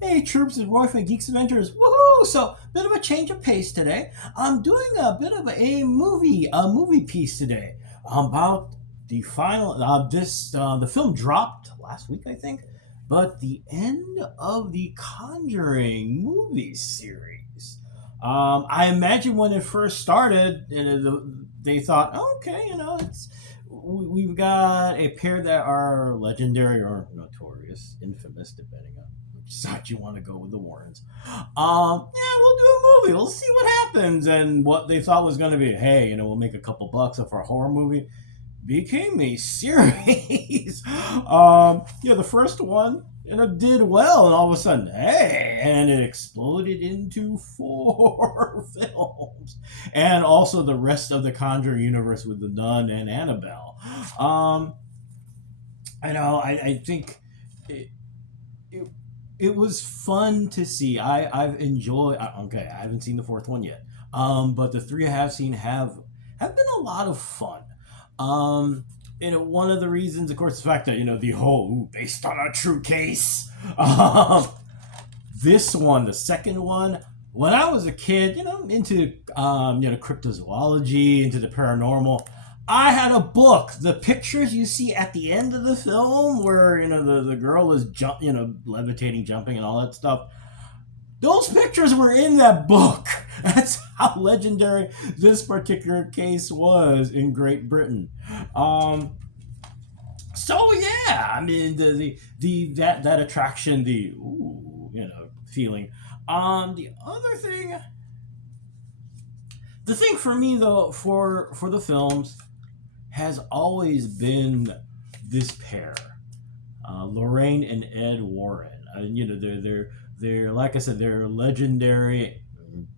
Hey troops, it's Roy from Geeks Adventures. Woohoo! So, bit of a change of pace today. I'm doing a bit of a movie piece today about the final. The film dropped last week, I think, but the end of the Conjuring movie series. I imagine when it first started, they thought, okay, we've got a pair that are legendary or notorious, infamous, depending on which side you want to go with the Warrens. Yeah, we'll do a movie. We'll see what happens. And what they thought was going to be, hey, we'll make a couple bucks off our horror movie, became a series. The first one, did well, and all of a sudden, hey, and it exploded into four films, and also the rest of the Conjuring universe with the Nun and Annabelle. Um, I think it, it, it was fun to see. I've enjoyed. Okay, I haven't seen the fourth one yet. But the three I have seen have been a lot of fun. Um, one of the reasons, of course, the fact that the whole based on a true case. This one, the second one, when I was a kid, into cryptozoology, into the paranormal. I had a book. The pictures you see at the end of the film, where the girl is levitating, jumping, and all that stuff. Those pictures were in that book. That's how legendary this particular case was in Great Britain. Um, so yeah, I mean that attraction, the feeling. The other thing, the thing for me though, for the films, has always been this pair, Lorraine and Ed Warren. They're like I said, they're legendary.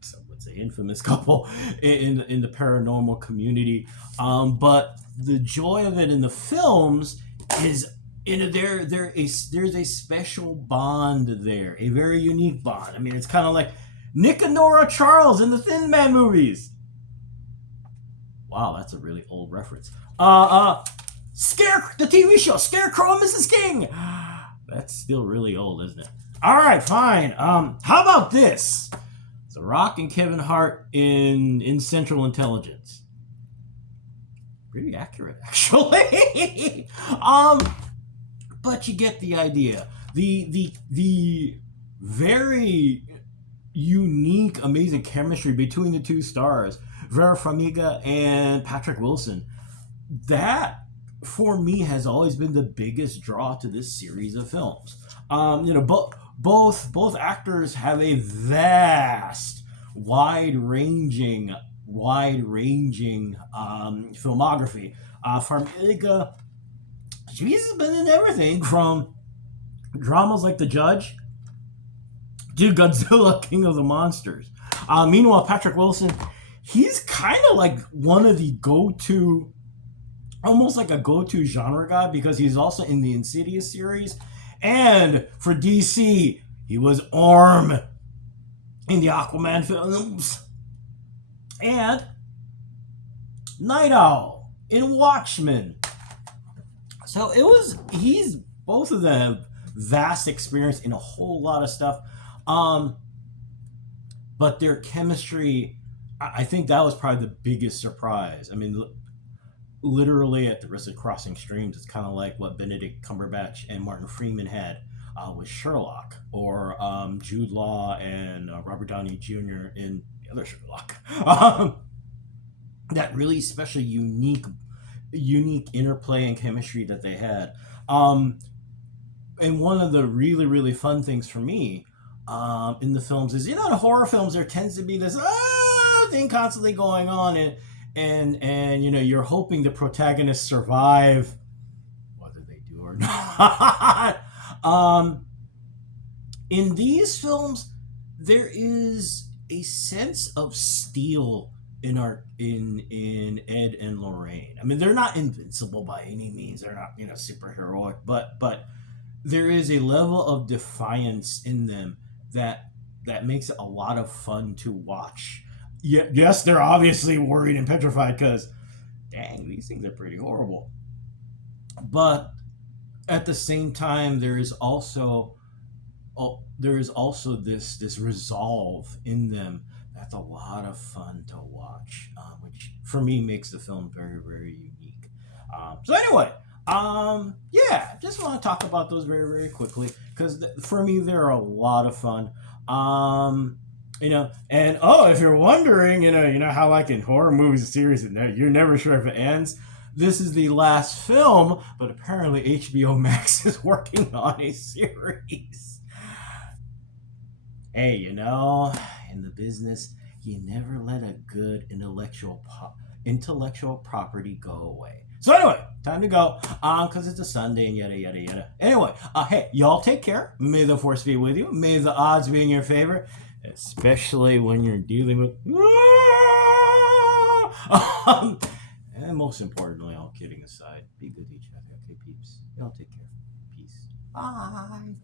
Some would say infamous couple in the paranormal community. But the joy of it in the films is there's a special bond there, a very unique bond. I mean, it's kind of like Nick and Nora Charles in the Thin Man movies. Wow, that's a really old reference. The TV show Scarecrow and Mrs. King. That's still really old, isn't it? All right, fine. How about this? The Rock and Kevin Hart in Central Intelligence. Pretty accurate, actually. But you get the idea. The very unique, amazing chemistry between the two stars, Vera Farmiga and Patrick Wilson. That, for me, has always been the biggest draw to this series of films. Both actors have a vast, wide ranging filmography. Farmiga, she's been in everything from dramas like The Judge to Godzilla, King of the Monsters. Meanwhile, Patrick Wilson, he's kind of like one of the go-to, almost like a go-to genre guy, because he's also in the Insidious series. And for DC, he was Orm in the Aquaman films. And Night Owl in Watchmen. So he's both of them vast experience in a whole lot of stuff. But their chemistry, I think that was probably the biggest surprise. I mean, literally at the risk of crossing streams, it's kind of like what Benedict Cumberbatch and Martin Freeman had with Sherlock, or Jude Law and Robert Downey Jr. in the other Sherlock. That really special, unique interplay and chemistry that they had. And one of the really, really fun things for me in the films is, in horror films, there tends to be this thing constantly going on, and you're hoping the protagonists survive, whether they do or not. In these films, there is a sense of steel in Ed and Lorraine. I mean, they're not invincible by any means. They're not super heroic, but there is a level of defiance in them that makes it a lot of fun to watch. Yes, they're obviously worried and petrified because, dang, these things are pretty horrible. But at the same time, there is also there is also this resolve in them that's a lot of fun to watch, which for me makes the film very very unique. So anyway, yeah, just want to talk about those very very quickly because for me they're a lot of fun. And oh, if you're wondering, how like in horror movies, series, and you're never sure if it ends. This is the last film, but apparently HBO Max is working on a series. Hey, in the business, you never let a good intellectual property go away. So anyway, time to go. Because it's a Sunday and yada yada yada. Anyway, hey, y'all take care. May the force be with you. May the odds be in your favor, especially when you're dealing with. And most importantly, all kidding aside, be good to each other. Okay, peeps. Y'all take care. Peace. Bye.